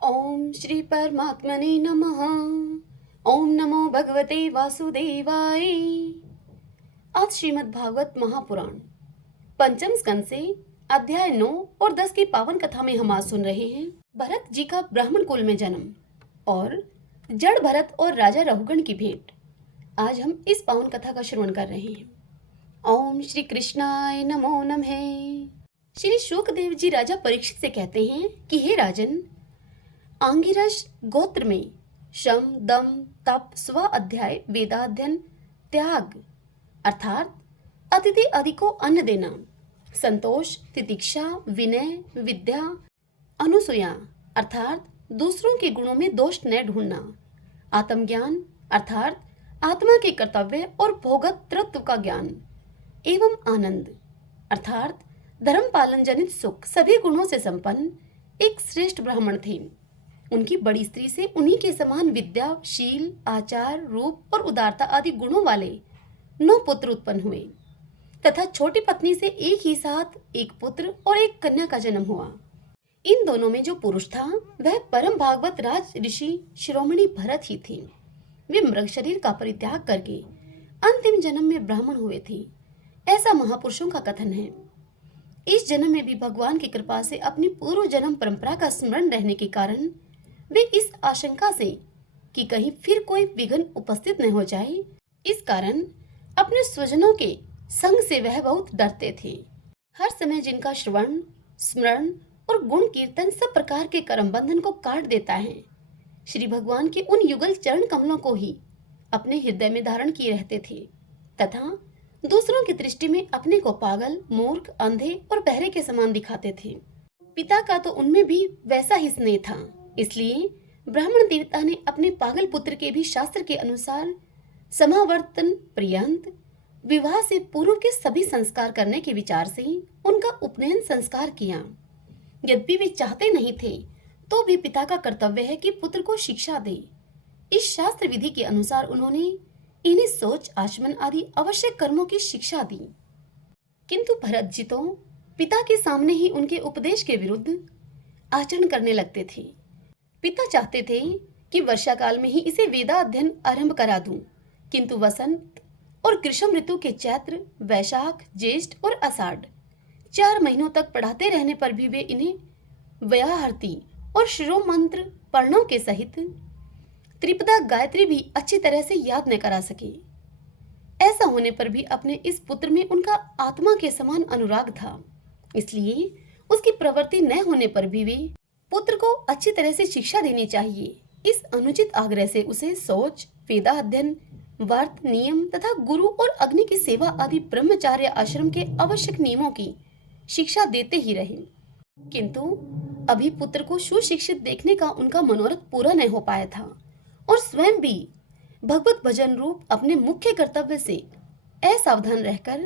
ओम श्री परमात्मने नमः। ओम नमो भगवते वासुदेवाय। आज श्रीमद् भागवत महापुराण पंचम स्कंद से अध्याय 9 और 10 की पावन कथा में हम आज सुन रहे हैं भरत जी का ब्राह्मण कुल में जन्म और जड़ भरत और राजा रहुगण की भेंट। आज हम इस पावन कथा का श्रवण कर रहे हैं। ओम श्री कृष्णाय नमो नमः। श्री शुकदेव जी राजा परीक्षित से कहते हैं कि हे राजन, आंगिरस गोत्र में शम दम तप स्व अध्याय वेदाध्ययन त्याग अर्थात अतिथि आदि को अन्न देना, संतोष तितिक्षा विनय विद्या अनुसूया अर्थात दूसरों के गुणों में दोष न ढूंढना, आत्मज्ञान अर्थात आत्मा के कर्तव्य और भोगतृत्व का ज्ञान एवं आनंद अर्थात धर्म पालन जनित सुख सभी गुणों से संपन्न एक श्रेष्ठ ब्राह्मण थे। उनकी बड़ी स्त्री से उन्हीं के समान विद्या शील आचार रूप और उदारता आदि गुणों वाले 9 पुत्र उत्पन्न हुए तथा छोटी पत्नी से एक ही साथ एक पुत्र और एक कन्या का जन्म हुआ। इन दोनों में जो पुरुष था वह परम भागवत राज ऋषि शिरोमणि भरत ही थे। वे मृग शरीर का परित्याग करके अंतिम जन्म में ब्राह्मण हुए थे, ऐसा महापुरुषों का कथन है। इस जन्म में भी भगवान की कृपा से अपनी पूर्व जन्म परंपरा का स्मरण रहने के कारण वे इस आशंका से कि कहीं फिर कोई विघ्न उपस्थित न हो जाए, इस कारण अपने स्वजनों के संग से वह बहुत डरते थे। हर समय जिनका श्रवण स्मरण और गुण कीर्तन सब प्रकार के कर्म बंधन को काट देता है, श्री भगवान के उन युगल चरण कमलों को ही अपने हृदय में धारण किए रहते थे तथा दूसरों की दृष्टि में अपने को पागल मूर्ख अंधे और बहरे के समान दिखाते थे। पिता का तो उनमें भी वैसा ही स्नेह था, इसलिए ब्राह्मण देवता ने अपने पागल पुत्र के भी शास्त्र के अनुसार समावर्तन पर्यंत विवाह से पूर्व के सभी संस्कार करने के विचार से उनका उपनयन संस्कार किया। यद्यपि वे चाहते नहीं थे तो भी पिता का कर्तव्य है कि पुत्र को शिक्षा दे। इस शास्त्र विधि के अनुसार उन्होंने इन्हें सोच आचमन आदि आवश्यक कर्मों की शिक्षा दी। किंतु भरत जी तो पिता के सामने ही उनके उपदेश के विरुद्ध आचरण करने लगते थे। पिता चाहते थे कि वर्षा काल में ही इसे वेदा अध्ययन आरंभ करा दूं, किंतु वसंत और ग्रीष्म ऋतु के चैत्र वैशाख ज्येष्ठ और आषाढ़ 4 महीनों तक पढ़ाते रहने पर भी वे इन्हें व्याहृति और शिरोमंत्र पर्णों के सहित त्रिपदा गायत्री भी अच्छी तरह से याद न करा सके। ऐसा होने पर भी अपने इस पुत्र में उनका आत्मा के समान अनुराग था, इसलिए उसकी प्रवृत्ति न होने पर भी वे पुत्र को अच्छी तरह से शिक्षा देनी चाहिए। इस अनुचित आग्रह से उसे सोच वेदा अध्ययन व्रत नियम तथा गुरु और अग्नि की सेवा आदि ब्रह्मचार्य आश्रम के आवश्यक नियमों की शिक्षा देते ही रहे, किंतु अभी पुत्र को सुशिक्षित देखने का उनका मनोरथ पूरा नहीं हो पाया था और स्वयं भी भगवत भजन रूप अपने मुख्य कर्तव्य से असावधान रहकर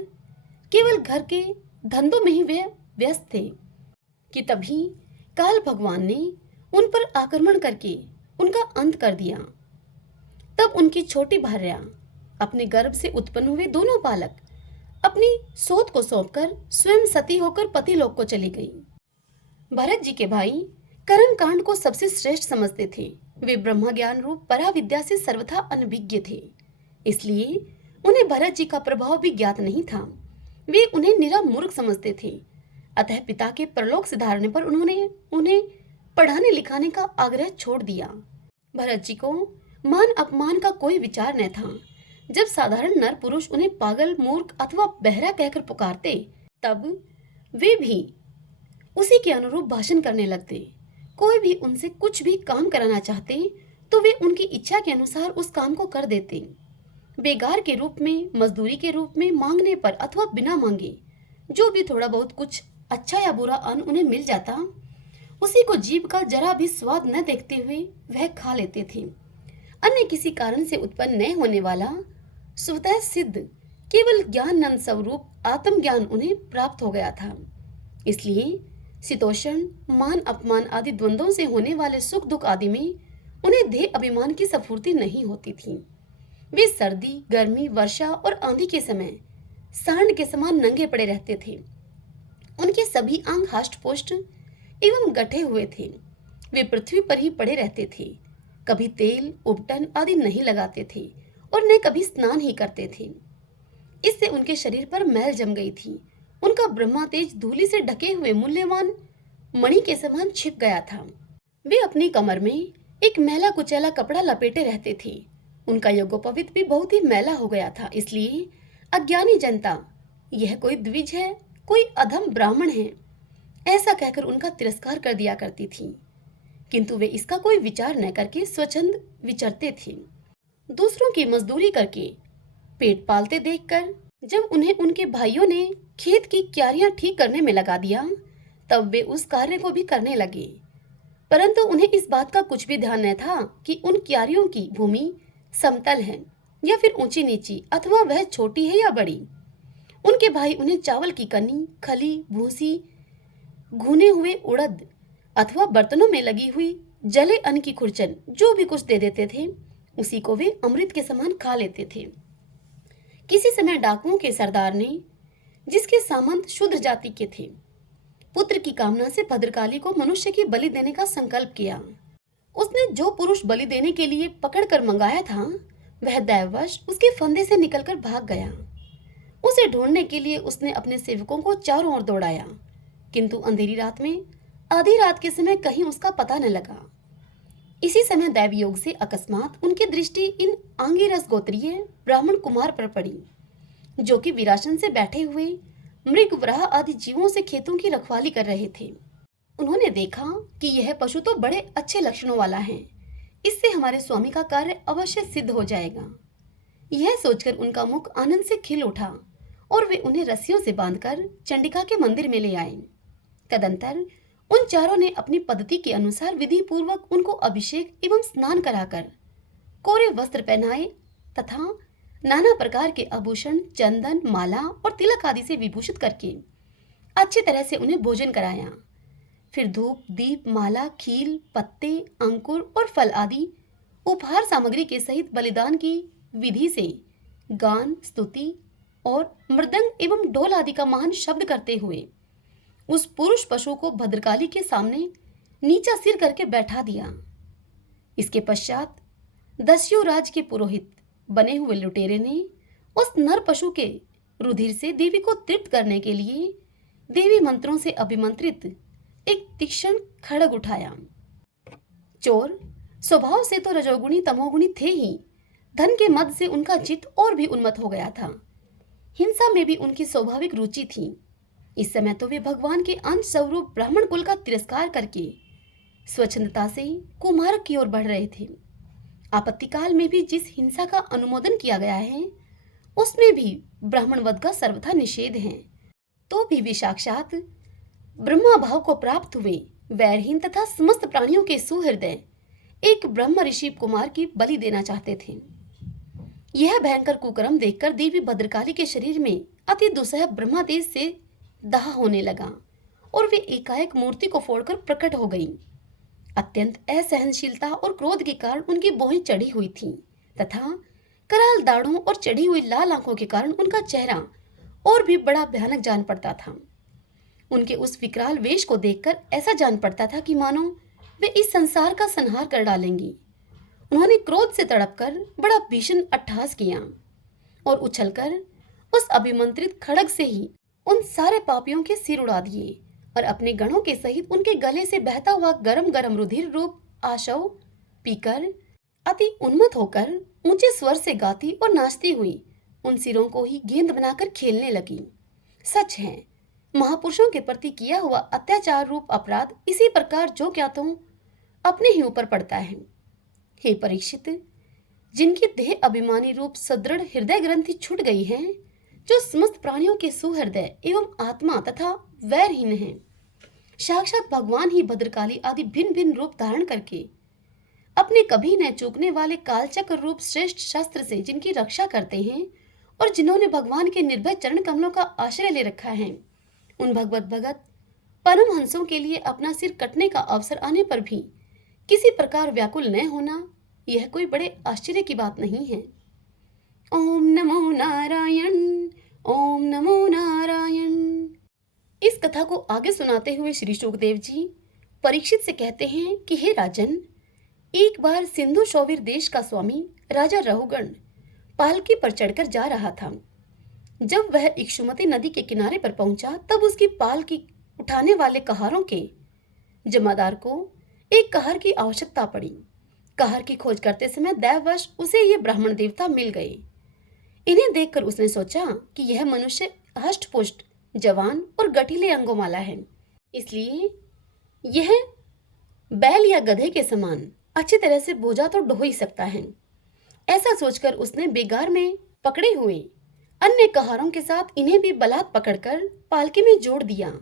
केवल घर के धंधों में ही वे व्यस्त थे कि तभी काल भगवान ने उन पर आक्रमण करके उनका अंत कर दिया। तब उनकी छोटी भार्या अपने गर्भ से उत्पन्न हुए दोनों बालक अपनी सोत को सौंपकर स्वयं सती होकर पति लोक को चली गई। भरत जी के भाई कर्म कांड को सबसे श्रेष्ठ समझते थे। वे ब्रह्म ज्ञान रूप पराविद्या से सर्वथा अनभिज्ञ थे, इसलिए उन्हें भरत जी का प्रभाव भी ज्ञात नहीं था। वे उन्हें निरा मूर्ख समझते थे। अतः पिता के परलोक सिधारने पर उन्होंने उन्हें पढ़ाने लिखाने का आग्रह छोड़ दिया। भरत जी को मान अपमान का कोई विचार न था। जब साधारण नर पुरुष उन्हें पागल मूर्ख अथवा बहरा कहकर पुकारते, तब वे भी उसी के अनुरूप भाषण करने लगते। कोई भी उनसे कुछ भी काम कराना चाहते तो वे उनकी इच्छा के अनुसार उस काम को कर देते। बेगार के रूप में मजदूरी के रूप में मांगने पर अथवा बिना मांगे जो भी थोड़ा बहुत कुछ अच्छा या बुरा अन्न उन्हें मिल जाता, उसी को जीभ का जरा भी स्वाद न देखते हुए वह खा लेते थे। अन्य किसी कारण से उत्पन्न न होने वाला स्वतः सिद्ध केवल ज्ञानानंद स्वरूप आत्मज्ञान उन्हें प्राप्त हो गया था। इसलिए शीतोषण मान अपमान आदि द्वंद्वों से होने वाले सुख दुख आदि में उन्हें देह अभिमान की स्फूर्ति नहीं होती थी। वे सर्दी गर्मी वर्षा और आंधी के समय सांड के समान नंगे पड़े रहते थे। उनके सभी अंग हष्ट पुष्ट एवं गठे हुए थे। वे पृथ्वी पर ही पड़े रहते थे, कभी तेल उपटन आदि नहीं लगाते थे और न कभी स्नान ही करते थे। इससे उनके शरीर पर मैल जम गई थी। उनका ब्रह्मा तेज धूलि से ढके हुए मूल्यवान मणि के समान छिप गया था। वे अपनी कमर में एक मैला कुचैला कपड़ा लपेटे रहते थे। उनका यज्ञोपवीत भी बहुत ही मैला हो गया था, इसलिए अज्ञानी जनता यह कोई द्विज है, कोई अधम ब्राह्मण है, ऐसा कहकर उनका तिरस्कार कर दिया करती थी। किंतु वे इसका कोई विचार न करके स्वच्छंद विचरते थे। दूसरों की मजदूरी करके पेट पालते देखकर जब उन्हें उनके भाइयों ने खेत की क्यारियां ठीक करने में लगा दिया, तब वे उस कार्य को भी करने लगे। परंतु उन्हें इस बात का कुछ भी ध्यान न था कि उन क्यारियों की भूमि समतल है या फिर ऊंची नीची, अथवा वह छोटी है या बड़ी। उनके भाई उन्हें चावल की कनी, खली, भूसी, भुने हुए उड़द अथवा बर्तनों में लगी हुई जले अन्न की खुरचन जो भी कुछ दे देते थे, उसी को वे अमृत के समान खा लेते थे। किसी समय डाकुओं के सरदार ने, जिसके सामंत शूद्र जाति के थे, पुत्र की कामना से भद्रकाली को मनुष्य की बलि देने का संकल्प किया। उसने जो पुरुष बलि देने के लिए पकड़कर मंगाया था, वह दैववश उसके फंदे से निकलकर भाग गया। उसे ढूंढने के लिए उसने अपने सेवकों को चारों ओर दौड़ाया, किंतु अंधेरी रात में आधी रात के समय कहीं उसका पता न लगा। इसी समय दैव योग से अकस्मात उनकी दृष्टि इन आंगिरस गोत्रीय ब्राह्मण कुमार पर पड़ी, जो कि विरासन से बैठे हुए मृग, वराह आदि जीवों से खेतों की रखवाली कर रहे थे। उन्होंने देखा कि यह पशु तो बड़े अच्छे लक्षणों वाला है, इससे हमारे स्वामी का कार्य अवश्य सिद्ध हो जाएगा। यह सोचकर उनका मुख आनंद से खिल उठा और वे उन्हें रस्सियों से बांधकर चंडिका के मंदिर में ले आए। तदंतर उन चारों ने अपनी पद्धति के अनुसार विधि पूर्वक उनको अभिषेक एवं स्नान कराकर कोरे वस्त्र पहनाए तथा नाना प्रकार के आभूषण, चंदन, माला और तिलक आदि से विभूषित करके अच्छी तरह से उन्हें भोजन कराया। फिर धूप, दीप, माला, खील, पत्ते, अंकुर और फल आदि उपहार सामग्री के सहित बलिदान की विधि से गान, स्तुति और मृदंग एवं ढोल आदि का महान शब्द करते हुए उस पुरुष पशु को भद्रकाली के सामने नीचा सिर करके बैठा दिया। इसके पश्चात दस्यु राज के पुरोहित बने हुए लुटेरे ने उस नर पशु के रुधिर से देवी को तृप्त करने के लिए देवी मंत्रों से अभिमंत्रित एक तीक्ष्ण खड्ग उठाया। चोर स्वभाव से तो रजोगुणी तमोगुणी थे ही, धन के मद से उनका चित्त और भी उन्मत्त हो गया था। हिंसा में भी उनकी स्वाभाविक रुचि थी। इस समय तो वे भगवान के अंश स्वरूप ब्राह्मण कुल का तिरस्कार करके स्वच्छंदता से कुमार्ग की ओर बढ़ रहे थे। आपत्ति काल में भी जिस हिंसा का अनुमोदन किया गया है, उसमें भी ब्राह्मण वध का सर्वथा निषेध है। तो भी वे साक्षात ब्रह्मा भाव को प्राप्त हुए वैरहीन तथा समस्त प्राणियों के सुहृदय एक ब्रह्म ऋषि कुमार की बलि देना चाहते थे। यह भयंकर कुकर्म देखकर देवी भद्रकाली के शरीर में अति दुसह ब्रह्मा तेज से दाह होने लगा और वे एकाएक मूर्ति को फोड़कर प्रकट हो गई। अत्यंत असहनशीलता और क्रोध के कारण उनकी भौहें चढ़ी हुई थीं तथा कराल दाढ़ों और चढ़ी हुई लाल आंखों के कारण उनका चेहरा और भी बड़ा भयानक जान पड़ता था। उनके उस विकराल वेश को देखकर ऐसा जान पड़ता था कि मानो वे इस संसार का संहार कर डालेंगी। उन्होंने क्रोध से तड़पकर बड़ा भीषण अट्टहास किया और उछलकर उस अभिमंत्रित खड्ग से ही उन सारे पापियों के सिर उड़ा दिए और अपने गणों के सहित उनके गले से बहता हुआ गरम गरम रुधिर रूप आशव पीकर अति उन्मत्त होकर ऊंचे स्वर से गाती और नाचती हुई उन सिरों को ही गेंद बनाकर खेलने लगी। सच है, महापुरुषों के प्रति किया हुआ अत्याचार रूप अपराध इसी प्रकार जो क्या तो अपने ही ऊपर पड़ता है। हे परीक्षित, जिनकी देह अभिमानी रूप सदृढ़ हृदय ग्रंथि छूट गई है, जो समस्त प्राणियों के सुहृदय एवं आत्मा तथा वैरहीन है, साक्षात भगवान ही भद्रकाली आदि भिन्न भिन्न रूप धारण करके अपने कभी न चूकने वाले कालचक्र रूप श्रेष्ठ शस्त्र से जिनकी रक्षा करते हैं और जिन्होंने भगवान के निर्भय चरण कमलों का आश्रय ले रखा है, उन भगवत भगत परमहंसों के लिए अपना सिर कटने का अवसर आने पर भी किसी प्रकार व्याकुल न होना, यह कोई बड़े आश्चर्य की बात नहीं है। ओम नमो नारायण, ओम नमो नारायण। इस कथा को आगे सुनाते हुए श्री शुकदेव जी परीक्षित से कहते हैं कि हे राजन, एक बार सिंधु शौवीर देश का स्वामी राजा रहुगण पालकी पर चढ़कर जा रहा था। जब वह इक्षुमती नदी के किनारे पर पहुंचा तब उसकी पालकी उठाने वाले कहारों के जमादार को एक कहार की आवश्यकता पड़ी। कहार की खोज करते समय दैववश उसे ये ब्राह्मण देवता मिल गए। इन्हें देखकर उसने सोचा कि यह मनुष्य हष्ट-पुष्ट, जवान और गठीले अंगों वाला है, इसलिए यह बैल या गधे के समान अच्छी तरह से बोझा तो ढो ही सकता है। ऐसा सोचकर उसने बेगार में पकड़े हुए अन्य कहारों के साथ इन्हें भी बलात् पकड़कर पालकी में जोड़ दिया।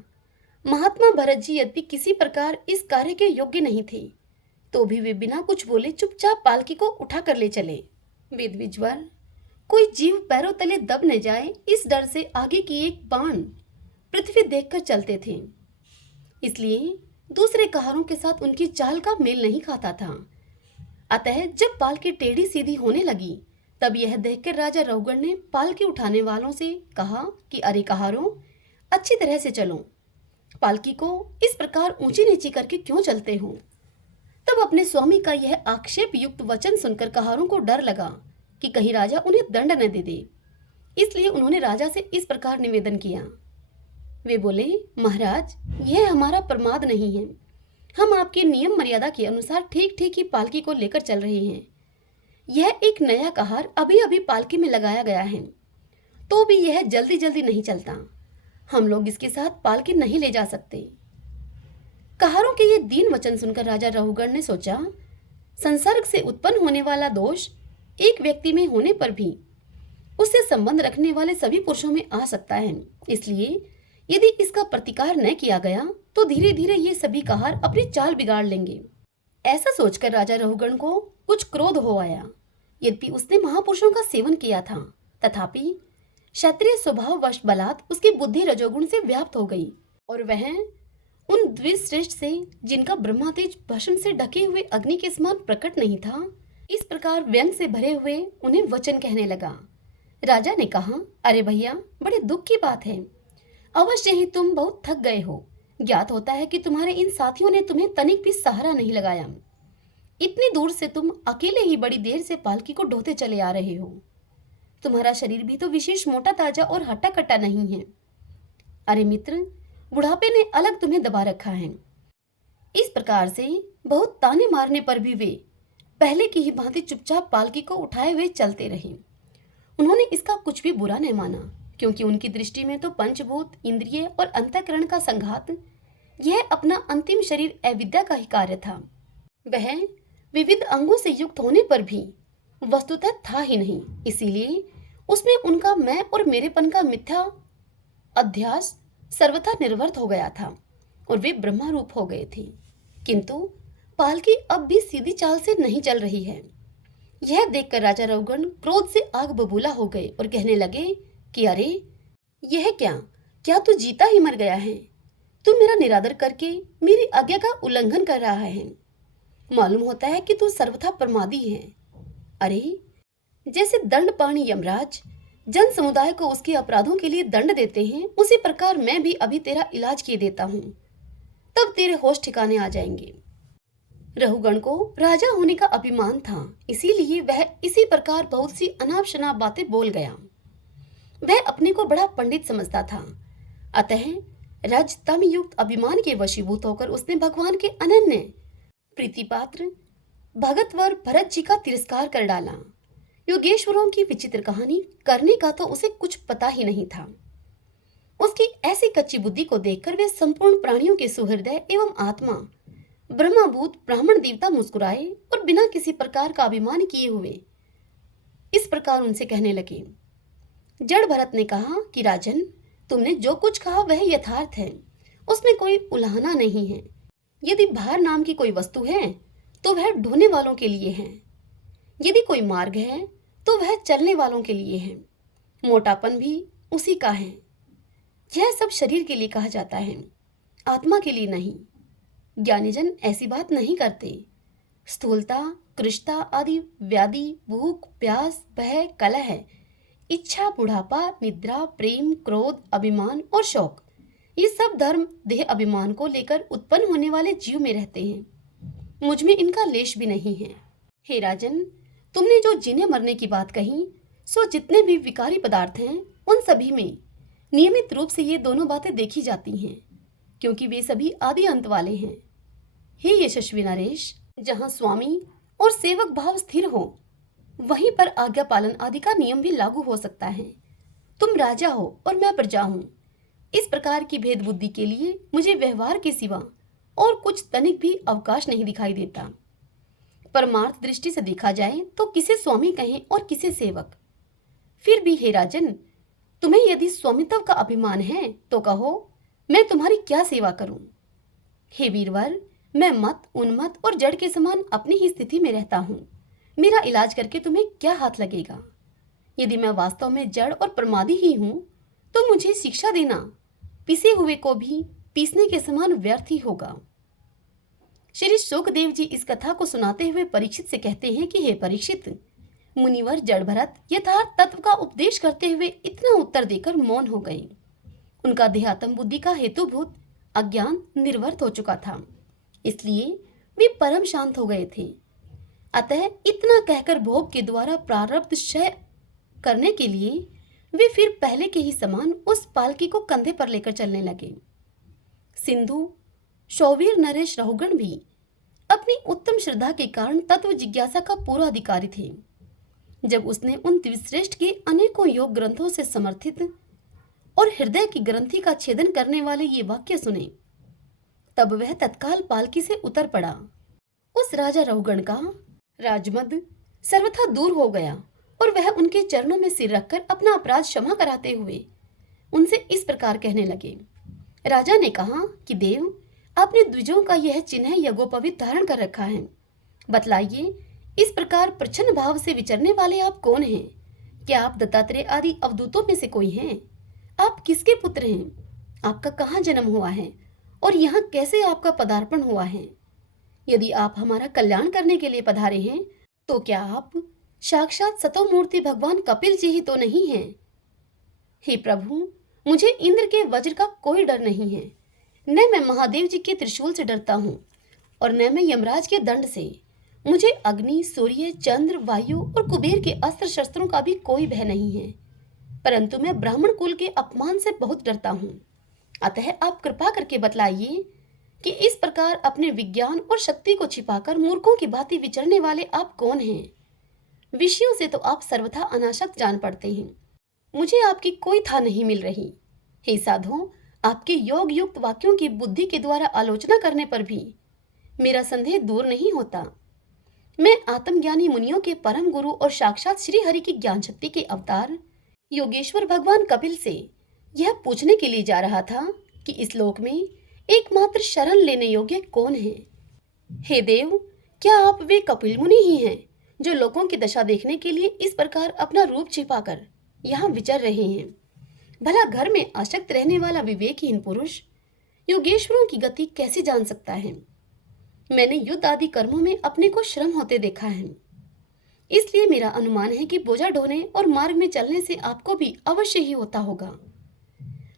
महात्मा भरत जी यद्यपि किसी प्रकार इस कार्य के योग्य नहीं थे, तो भी वे बिना कुछ बोले चुपचाप पालकी को उठा कर ले चले। वेद विज्वर कोई जीव पैरों तले दब न जाए, इस डर से आगे की एक बाण पृथ्वी देखकर चलते थे, इसलिए दूसरे कहारों के साथ उनकी चाल का मेल नहीं खाता था। अतः जब पालकी टेढ़ी सीधी होने लगी तब यह देखकर राजा रहुगण ने पालकी उठाने वालों से कहा कि अरे कहारों, अच्छी तरह से चलो, पालकी को इस प्रकार ऊंची नीची करके क्यों चलते हो। तब अपने स्वामी का यह आक्षेप युक्त वचन सुनकर कहारों को डर लगा कि कहीं राजा उन्हें दंड न दे दे, इसलिए उन्होंने राजा से इस प्रकार निवेदन किया। वे बोले, महाराज, यह हमारा प्रमाद नहीं है, हम आपके नियम मर्यादा के अनुसार ठीक ठीक ही पालकी को लेकर चल रहे हैं। यह एक नया कहार अभी अभी पालकी में लगाया गया है, तो भी यह जल्दी जल्दी नहीं चलता, हम लोग इसके साथ पालकी नहीं ले जा सकते। कहारों के ये दीन वचन सुनकर राजा रहुगण ने सोचा, संसर्ग से उत्पन्न होने वाला दोष एक व्यक्ति में होने पर भी उससे संबंध रखने वाले सभी पुरुषों में आ सकता है, इसलिए यदि इसका प्रतिकार न किया गया तो धीरे धीरे ये सभी कहार अपनी चाल बिगाड़ लेंगे। ऐसा सोचकर राजा रहुगण को कुछ क्रोध हो आया। यद्यपि उसने महापुरुषों का सेवन किया था, तथापि क्षत्रिय स्वभाववश बलात् उसकी बुद्धि रजोगुण से व्याप्त हो गई और वह उन द्विश्रेष्ठ से, जिनका ब्रह्मातेज भस्म से ढके हुए अग्नि के समान प्रकट नहीं था, इस प्रकार व्यंग से भरे हुए उन्हें वचन कहने लगा। राजा ने कहा, अरे भैया, बड़े दुख की बात है, अवश्य ही तुम बहुत थक गए हो। ज्ञात होता है कि तुम्हारे इन साथियों ने तुम्हें तनिक भी सहारा नहीं लगाया। इतनी दूर से तुम अकेले ही बड़ी देर से पालकी को ढोते चले आ रहे हो। तुम्हारा शरीर भी तो विशेष मोटा ताजा और हट्टा कट्टा नहीं है। अरे मित्र, बुढ़ापे ने अलग तुम्हें दबा रखा है। इस प्रकार से बहुत ताने मारने पर भी वे पहले की ही भांति चुपचाप पालकी को उठाए हुए चलते रहे। उन्होंने इसका कुछ भी बुरा नहीं माना, क्योंकि उनकी दृष्टि में तो पंचभूत, इंद्रिय और अंतःकरण का संघात, यह अपना अंतिम शरीर अविद्या का ही कार्य था। वह विविध अंगों से युक्त होने पर भी वस्तुतः था ही नहीं, इसीलिए उसमें उनका मैं और मेरेपन का मिथ्या अध्यास सर्वथा निर्वर्त हो गया था और वे ब्रह्मारूप हो गए थे। किंतु पालकी अब भी सीधी चाल से नहीं चल रही है। यह देखकर राजा रहुगण क्रोध से आग बबूला हो गए और कहने लगे कि अरे, यह क्या तू जीता ही मर गया है? तू मेरा निरादर करके मेरी आज्ञा का उल्लंघन कर रहा है। मालूम होता है कि तू सर्वथा प्रमादी है। अरे, जैसे दंडपाणी यमराज जन समुदाय को उसके अपराधों के लिए दंड देते हैं, उसी प्रकार मैं भी अभी तेरा इलाज किए देता हूँ, तब तेरे होश ठिकाने आ जाएंगे। रहुगण को राजा होने का अभिमान था, इसीलिए वह इसी प्रकार बहुत सी अनाप शनाप बातें बोल गया। वह अपने को बड़ा पंडित समझता था, अतः रजतम युक्त अभिमान के वशीभूत होकर उसने भगवान के अनन्य प्रीतिपात्र भगतवर भरत जी का तिरस्कार कर डाला। योगेश्वरों की विचित्र कहानी करने का तो उसे कुछ पता ही नहीं था। उसकी ऐसी कच्ची बुद्धि को देखकर वे संपूर्ण प्राणियों के सुहृदय एवं आत्मा ब्रह्मभूत ब्राह्मण देवता मुस्कुराए और बिना किसी प्रकार का अभिमान किए हुए इस प्रकार उनसे कहने लगे। जड़ भरत ने कहा कि राजन, तुमने जो कुछ कहा वह यथार्थ है, उसमें कोई उलाहना नहीं है। यदि भार नाम की कोई वस्तु है तो वह ढोने वालों के लिए है, यदि कोई मार्ग है तो वह चलने वालों के लिए है, मोटापन भी उसी का है। यह सब शरीर के लिए कहा जाता है, आत्मा के लिए नहीं। ज्ञानीजन ऐसी बात नहीं करते। स्थूलता, कृष्णता आदि व्याधि, भूख, प्यास, भय, कलह, इच्छा, बुढ़ापा, निद्रा, प्रेम, क्रोध, अभिमान और शौक, ये सब धर्म देह अभिमान को लेकर उत्पन्न होने वाले जीव में रहते हैं। मुझ में इनका लेश भी नहीं है। हे राजन, तुमने जो जीने मरने की बात कही, सो जितने भी विकारी पदार्थ हैं उन सभी में नियमित रूप से ये दोनों बातें देखी जाती हैं, क्योंकि वे सभी आदि अंत वाले हैं। हे यशस्वी नरेश, जहाँ स्वामी और सेवक भाव स्थिर हो वहीं पर आज्ञा पालन आदि का नियम भी लागू हो सकता है। तुम राजा हो और मैं प्रजा हूँ। इस प्रकार की भेद बुद्धि के लिए मुझे व्यवहार के सिवा और कुछ तनिक भी अवकाश नहीं दिखाई देता। परमार्थ दृष्टि से देखा जाए तो किसे स्वामी कहें और किसे सेवक। फिर भी हे राजन, तुम्हें यदि स्वामित्व का अभिमान है तो कहो, मैं तुम्हारी क्या सेवा करूं। हे वीरवर, मैं मत, उन्मत्त और जड़ के समान अपनी ही स्थिति में रहता हूं। मेरा इलाज करके तुम्हें क्या हाथ लगेगा। यदि मैं वास्तव में जड़ और प्रमादी ही हूं तो मुझे शिक्षा देना पिसे हुए को भी पीसने के समान व्यर्थ ही होगा। श्री शुकदेव जी इस कथा को सुनाते हुए परीक्षित से कहते हैं कि हे परीक्षित, मुनिवर जड़ भरत यथार्थ तत्व का उपदेश करते हुए इतना उत्तर देकर मौन हो गए। उनका देहात्म बुद्धि का हेतुभूत अज्ञान निर्वर्त हो चुका था, इसलिए वे परम शांत हो गए थे। अतः इतना कहकर भोग के द्वारा प्रारब्ध क्षय करने के लिए वे फिर पहले के ही समान उस पालकी को कंधे पर लेकर चलने लगे। सिंधु शौवीर नरेश रहुगण भी अपनी उत्तम श्रद्धा के कारण तत्व जिज्ञासा का पूरा अधिकारी थे। जब उसने उन त्रिश्रेष्ठ के अनेकों योग ग्रंथों से समर्थित और हृदय की ग्रंथि का छेदन करने वाले ये वाक्य सुने, तब वह तत्काल पालकी से उतर पड़ा। उस राजा रहुगण का राजमद सर्वथा दूर हो गया और वह उनके चरणों में सिर रखकर अपना अपराध क्षमा कराते हुए उनसे इस प्रकार कहने लगे। राजा ने कहा कि देव, आपने द्विजों का यह चिन्ह यज्ञोपवीत धारण कर रखा है। बतलाइए, इस प्रकार प्रच्छन्न भाव से विचरने वाले आप कौन हैं? क्या आप दत्तात्रेय आदि अवधूतों में से कोई हैं? आप किसके पुत्र हैं? आपका कहाँ जन्म हुआ है और यहाँ कैसे आपका पदार्पण हुआ है? यदि आप हमारा कल्याण करने के लिए पधारे हैं तो क्या आप साक्षात सतोमूर्ति भगवान कपिल जी ही तो नहीं हैं? हे प्रभु, मुझे इंद्र के वज्र का कोई डर नहीं है, न मैं महादेव जी के त्रिशूल से डरता हूँ और न मैं यमराज के दंड से। मुझे अग्नि, सूर्य, चंद्र, वायु और कुबेर के अस्त्र शस्त्रों का भी कोई भय नहीं है, परंतु मैं ब्राह्मण कुल के अपमान से बहुत डरता हूँ। अतः आप कृपा करके बतलाइए कि इस प्रकार अपने विज्ञान और शक्ति को छिपाकर मूर्खों की भांति विचरने वाले आप कौन हैं? विषयों से तो आप सर्वथा अनासक्त जान पड़ते हैं। मुझे आपकी कोई था नहीं मिल रही। हे साधो, आपके योग युक्त वाक्यों की बुद्धि के द्वारा आलोचना करने पर भी मेरा संदेह दूर नहीं होता। मैं आत्मज्ञानी मुनियों के परम गुरु और साक्षात श्री हरि की ज्ञान शक्ति के अवतार योगेश्वर भगवान कपिल से यह पूछने के लिए जा रहा था कि इस लोक में एकमात्र शरण लेने योग्य कौन है। हे देव, क्या आप वे कपिल मुनि ही हैं जो लोगों की दशा देखने के लिए इस प्रकार अपना रूप छिपाकर यहाँ विचर रहे हैं? भला घर में आसक्त रहने वाला विवेकहीन पुरुष योगेश्वरों की गति कैसे जान सकता है? मैंने युद्ध आदि कर्मों में अपने को श्रम होते देखा है, इसलिए मेरा अनुमान है कि बोझा ढोने और मार्ग में चलने से आपको भी अवश्य ही होता होगा।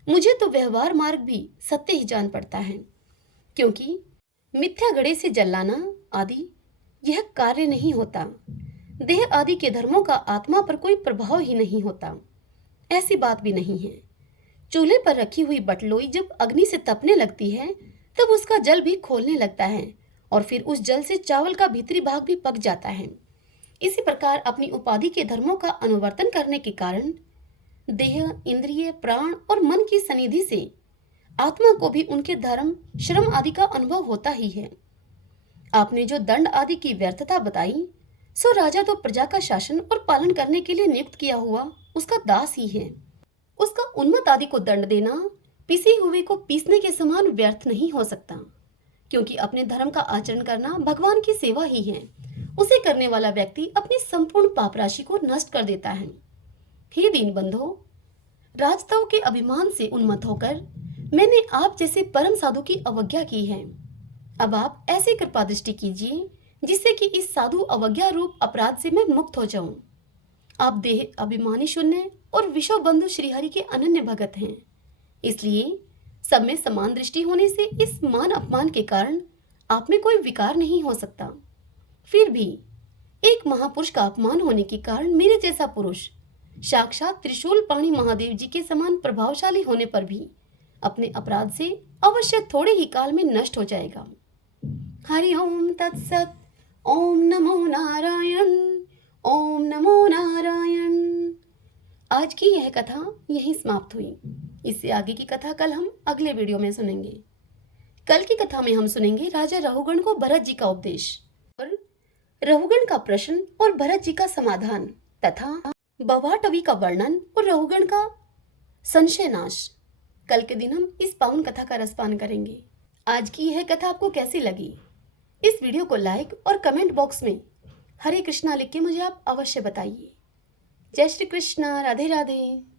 मुझे तो व्यवहार मार्ग भी सत्य ही जान पड़ता है, क्योंकि मिथ्या घड़े से जलाना आदि यह कार्य नहीं होता। देह आदि के धर्मों का आत्मा पर कोई प्रभाव ही नहीं होता, ऐसी बात भी नहीं है। चूल्हे पर रखी हुई बटलोई जब अग्नि से तपने लगती है तब उसका जल भी खोलने लगता है और फिर उस जल से चावल का भीतरी भाग भी पक जाता है। इसी प्रकार अपनी उपाधि के धर्मों का अनुवर्तन करने के कारण देह, इंद्रिय, प्राण और मन की सनिधि से आत्मा को भी उनके धर्म, श्रम आदि का अनुभव होता ही है। आपने जो दंड आदि की व्यर्थता बताई, सो राजा तो प्रजा का शासन और पालन करने के लिए नियुक्त किया हुआ उसका दास ही है। उसका उन्मत्त आदि को दंड देना पिसे हुए को पीसने के समान व्यर्थ नहीं हो सकता, क्योंकि अपने धर्म का आचरण करना भगवान की सेवा ही है। उसे करने वाला व्यक्ति अपनी संपूर्ण पाप राशि को नष्ट कर देता है। हे दीनबंधो, राजतव के अभिमान से उन्मत्त होकर मैंने आप जैसे परम साधु की अवज्ञा की है। अब आप ऐसी कृपा दृष्टि कीजिए जिससे कि इस साधु अवज्ञा रूप अपराध से मैं मुक्त हो जाऊं। आप देह अभिमानी शून्य और विश्व बंधु श्रीहरि के अनन्य भगत हैं, इसलिए सब में समान दृष्टि होने से इस मान अपमान के कारण आप में कोई विकार नहीं हो सकता। फिर भी एक महापुरुष का अपमान होने के कारण मेरे जैसा पुरुष साक्षात त्रिशूल पाणी महादेव जी के समान प्रभावशाली होने पर भी अपने अपराध से अवश्य थोड़े ही काल में नष्ट हो जाएगा। हरि ओम तत्सत। ओम नमो नारायण। ओम नमो नारायण। आज की यह कथा यहीं समाप्त हुई। इससे आगे की कथा कल हम अगले वीडियो में सुनेंगे। कल की कथा में हम सुनेंगे राजा रहुगण को भरत जी का उपदेश और रहुगण का प्रश्न और भरत जी का समाधान तथा बवाटवी का वर्णन और रहुगण का संशय नाश। कल के दिन हम इस पावन कथा का रसपान करेंगे। आज की यह कथा आपको कैसी लगी? इस वीडियो को लाइक और कमेंट बॉक्स में हरे कृष्णा लिख के मुझे आप अवश्य बताइए। जय श्री कृष्णा। राधे राधे।